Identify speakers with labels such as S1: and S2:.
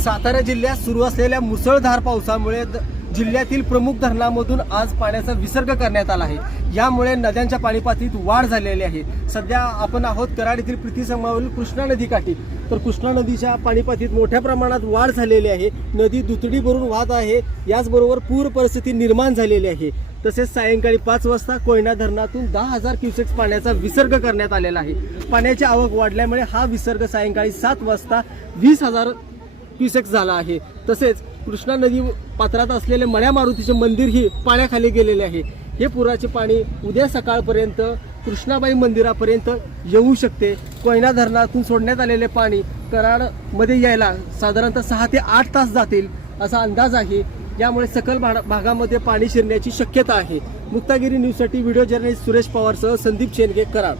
S1: सातारा जिल्ह्यात सुरू असलेल्या मुसळधार पावसामुळे द- जिल्ह्यातील प्रमुख धरणामधून आज पाण्याचा विसर्ग करण्यात आला आहे. यामुळे नद्यांच्या पाणीपातळीत वाढ झालेली आहे. सध्या आपण आहोत कराड येथील प्रीतीसंगमावरील कृष्णा नदीकाठी तर कृष्णा नदीच्या पाणीपातळीत मोठ्या प्रमाणात वाढ झालेली आहे. नदी दुतडी भरून वाहत आहे. याचबरोबर पूर परिस्थिती निर्माण झालेली आहे. तसेच सायंकाळी पाच वाजता कोयना धरणातून दहा हजार क्युसेक्स पाण्याचा विसर्ग करण्यात आलेला आहे. पाण्याची आवक वाढल्यामुळे हा विसर्ग सायंकाळी सात वाजता वीस हजार क्युसेक्स झाला आहे. तसेच कृष्णा नदी पात्रात असलेले मळ्या मारुतीचे मंदिरही पाण्याखाली गेलेले आहे. हे पुराचे पाणी उद्या सकाळपर्यंत कृष्णाबाई मंदिरापर्यंत येऊ शकते. कोयना धरणातून सोडण्यात आलेले पाणी कराडमध्ये यायला साधारणतः सहा ते आठ तास जातील असा अंदाज आहे. यामुळे सकल भा- भागामध्ये पाणी शिरण्याची शक्यता आहे. मुक्तागिरी न्यूजसाठी व्हिडिओ जर्नलिस्ट सुरेश पवारसह संदीप शेंडगे कराड.